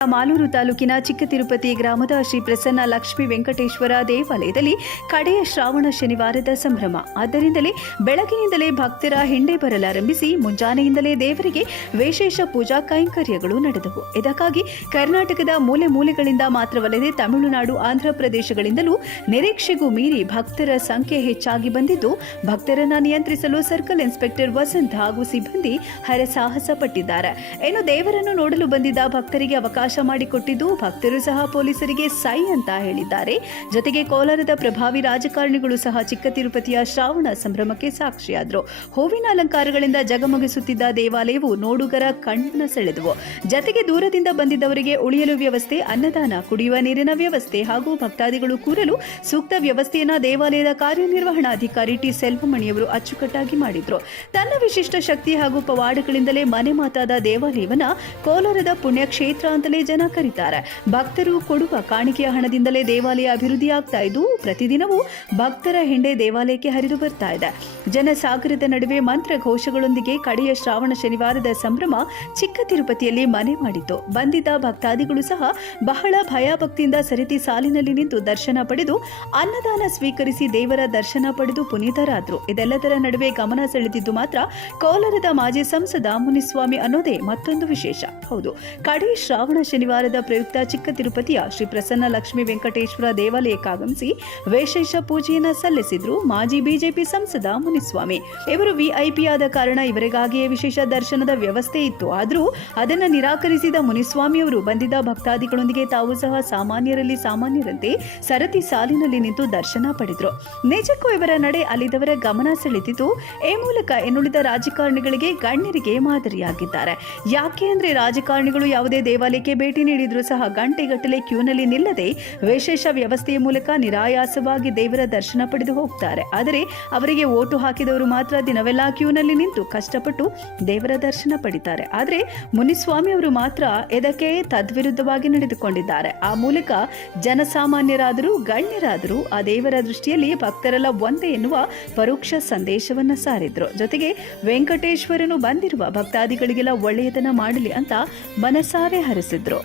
ಮಾಲೂರು ತಾಲೂಕಿನ ಚಿಕ್ಕ ತಿರುಪತಿ ಗ್ರಾಮದ ಶ್ರೀ ಪ್ರಸನ್ನ ಲಕ್ಷ್ಮೀ ವೆಂಕಟೇಶ್ವರ ದೇವಾಲಯದಲ್ಲಿ ಕಡೆಯ ಶ್ರಾವಣ ಶನಿವಾರದ ಸಂಭ್ರಮ. ಆದ್ದರಿಂದಲೇ ಬೆಳಗಿನಿಂದಲೇ ಭಕ್ತರ ಹಿಂಡೆ ಬರಲಾರಂಭಿಸಿ ಮುಂಜಾನೆಯಿಂದಲೇ ದೇವರಿಗೆ ವಿಶೇಷ ಪೂಜಾ ಕೈಂಕರ್ಯಗಳು ನಡೆದವು. ಇದಕ್ಕಾಗಿ ಕರ್ನಾಟಕದ ಮೂಲೆ ಮೂಲೆಗಳಿಂದ ಮಾತ್ರವಲ್ಲದೆ ತಮಿಳುನಾಡು, ಆಂಧ್ರ ಪ್ರದೇಶಗಳಿಂದಲೂ ನಿರೀಕ್ಷೆಗೂ ಮೀರಿ ಭಕ್ತರ ಸಂಖ್ಯೆ ಹೆಚ್ಚಾಗಿ ಬಂದಿದ್ದು, ಭಕ್ತರನ್ನ ನಿಯಂತ್ರಿಸಲು ಸರ್ಕಲ್ ಇನ್ಸ್ಪೆಕ್ಟರ್ ವಸಂತ್ ಹಾಗೂ ಸಿಬ್ಬಂದಿ ಹರಸಾಹಸ ಪಟ್ಟಿದ್ದಾರೆ. ಇನ್ನು ದೇವರನ್ನು ನೋಡಲು ಬಂದಿದ್ದ ಭಕ್ತರಿಗೆ ಅವಕಾಶ ಮಾಡಿಕೊಟ್ಟಿದ್ದು, ಭಕ್ತರು ಸಹ ಪೊಲೀಸರಿಗೆ ಸೈ ಅಂತ ಹೇಳಿದ್ದಾರೆ. ಜೊತೆಗೆ ಕೋಲಾರದ ಪ್ರಭಾವಿ ರಾಜಕಾರಣಿಗಳು ಸಹ ಚಿಕ್ಕ ತಿರುಪತಿಯ ಶ್ರಾವಣ ಸಂಭ್ರಮಕ್ಕೆ ಸಾಕ್ಷಿಯಾದರು. ಹೂವಿನ ಅಲಂಕಾರಗಳಿಂದ ಜಗಮಗಿಸುತ್ತಿದ್ದ ದೇವಾಲಯವು ನೋಡುಗರ ಕಣ್ಣನ್ನು ಸೆಳೆದವು. ಜೊತೆಗೆ ದೂರದಿಂದ ಬಂದಿದ್ದವರಿಗೆ ಉಳಿಯಲು ವ್ಯವಸ್ಥೆ, ಅನ್ನದಾನ, ಕುಡಿಯುವ ನೀರಿನ ವ್ಯವಸ್ಥೆ ಹಾಗೂ ಭಕ್ತಾದಿಗಳು ಕೂರಲು ಸೂಕ್ತ ವ್ಯವಸ್ಥೆಯನ್ನ ದೇವಾಲಯದ ಕಾರ್ಯನಿರ್ವಹಣಾಧಿಕಾರಿ ಟಿ ಸೆಲ್ವಮಣಿಯವರು ಅಚ್ಚುಕಟ್ಟಾಗಿ ಮಾಡಿದ್ರು. ತನ್ನ ವಿಶಿಷ್ಟ ಶಕ್ತಿ ಹಾಗೂ ಪವಾಡಗಳಿಂದಲೇ ಮನೆ ಮಾತಾದ ದೇವಾಲಯವನ್ನ ಕೋಲಾರದ ಪುಣ್ಯಕ್ಷೇತ್ರ ಅಂತಲೇ ಜನ ಕರೀತಾರೆ. ಭಕ್ತರು ಕೊಡುವ ಕಾಣಿಕೆಯ ಹಣದಿಂದಲೇ ದೇವಾಲಯ ಅಭಿವೃದ್ಧಿಯಾಗ್ತಾ ಇದ್ದು, ಪ್ರತಿದಿನವೂ ಭಕ್ತರ ಹಿಂಡೆ ದೇವಾಲಯಕ್ಕೆ ಹರಿದು ಬರ್ತಾ ಇದೆ. ಜನಸಾಗರದ ನಡುವೆ ಮಂತ್ರ ಘೋಷಗಳೊಂದಿಗೆ ಕಡೆಯ ಶ್ರಾವಣ ಶನಿವಾರದ ಸಂಭ್ರಮ ಚಿಕ್ಕ ತಿರುಪತಿಯಲ್ಲಿ ಮನೆ ಮಾಡಿತು. ಬಂದಿದ್ದ ಭಕ್ತಾದಿಗಳು ಸಹ ಬಹಳ ಭಯಭಕ್ತಿಯಿಂದ ಸರಿತಿ ಸಾಲಿನಲ್ಲಿ ನಿಂತು ದರ್ಶನ ಪಡೆದು ಅನ್ನದಾನ ಸ್ವೀಕರಿಸಿ ದೇವರ ದರ್ಶನ ಪಡೆದು ಪುನೀತರಾದ್ರು. ಇದೆಲ್ಲದರ ನಡುವೆ ಗಮನ ಸೆಳೆದಿದ್ದು ಮಾತ್ರ ಕೋಲಾರದ ಮಾಜಿ ಸಂಸದ ಮುನಿಸ್ವಾಮಿ ಅನ್ನೋದೇ ಮತ್ತೊಂದು ವಿಶೇಷ. ಹೌದು, ಕಡೆ ಶ್ರಾವಣ ಶನಿವಾರದ ಪ್ರಯುಕ್ತ ಚಿಕ್ಕ ತಿರುಪತಿಯ ಶ್ರೀ ಪ್ರಸನ್ನ ಲಕ್ಷ್ಮೀ ವೆಂಕಟೇಶ್ವರ ದೇವಾಲಯಕ್ಕಾಗಮಿಸಿ ವಿಶೇಷ ಪೂಜೆಯನ್ನ ಸಲ್ಲಿಸಿದ್ರು ಮಾಜಿ ಬಿಜೆಪಿ ಸಂಸದ ಮುನಿಸ್ವಾಮಿ. ಇವರು ವಿಐಪಿ ಆದ ಕಾರಣ ಇವರಿಗಾಗಿಯೇ ವಿಶೇಷ ದರ್ಶನದ ವ್ಯವಸ್ಥೆ ಇತ್ತು. ಆದರೂ ಅದನ್ನು ನಿರಾಕರಿಸಿದ ಮುನಿಸ್ವಾಮಿಯವರು ಬಂದಿದ್ದ ಭಕ್ತಾದಿಗಳೊಂದಿಗೆ ತಾವು ಸಹ ಸಾಮಾನ್ಯರಲ್ಲಿ ಸಾಮಾನ್ಯರಂತೆ ಸರತಿ ಸಾಲಿನಲ್ಲಿ ನಿಂತು ದರ್ಶನ ಪಡೆದರು. ನಿಜಕ್ಕೂ ಇವರ ನಡೆ ಅಲ್ಲಿದ್ದವರ ಗಮನ ಸೆಳೆದಿದ್ದು, ಈ ಮೂಲಕ ಇನ್ನುಳಿದ ರಾಜಕಾರಣಿಗಳಿಗೆ, ಗಣ್ಯರಿಗೆ ಮಾದರಿಯಾಗಿದ್ದಾರೆ. ಯಾಕೆ ಅಂದ್ರೆ ರಾಜಕಾರಣಿಗಳು ಯಾವುದೇ ದೇವಾಲಯಕ್ಕೆ ಭೇಟಿ ನೀಡಿದ್ರೂ ಸಹ ಗಂಟೆಗಟ್ಟಲೆ ಕ್ಯೂನಲ್ಲಿ ನಿಲ್ಲದೆ ವಿಶೇಷ ವ್ಯವಸ್ಥೆಯ ಮೂಲಕ ನಿರಾಯಾಸವಾಗಿ ದೇವರ ದರ್ಶನ ಪಡೆದು ಹೋಗ್ತಾರೆ. ಆದರೆ ಅವರಿಗೆ ಓಟು ಹಾಕಿದವರು ಮಾತ್ರ ದಿನವೆಲ್ಲ ಕ್ಯೂನಲ್ಲಿ ನಿಂತು ಕಷ್ಟಪಟ್ಟು ದೇವರ ದರ್ಶನ ಪಡಿತಾರೆ. ಆದರೆ ಮುನಿಸ್ವಾಮಿ ಅವರು ಮಾತ್ರ ಇದಕ್ಕೆ ತದ್ವಿರುದ್ಧವಾಗಿ ನಡೆದುಕೊಂಡಿದ್ದಾರೆ. ಆ ಮೂಲಕ ಜನಸಾಮಾನ್ಯರಾದರೂ ಗಣ್ಯರಾದರೂ ಆ ದೇವರ ದೃಷ್ಟಿಯಲ್ಲಿ ಭಕ್ತರೆಲ್ಲ ಒಂದೇ ಎನ್ನುವ ಪರೋಕ್ಷ ಸಂದೇಶವನ್ನ ಸಾರಿದ್ರು. ಜೊತೆಗೆ ವೆಂಕಟೇಶ್ವರನು ಬಂದಿರುವ ಭಕ್ತಾದಿಗಳಿಗೆಲ್ಲ ಒಳ್ಳೆಯದನ್ನ ಮಾಡಲಿ ಅಂತ ಮನಸಾರೆ ಹರಿಸಿದ್ರು.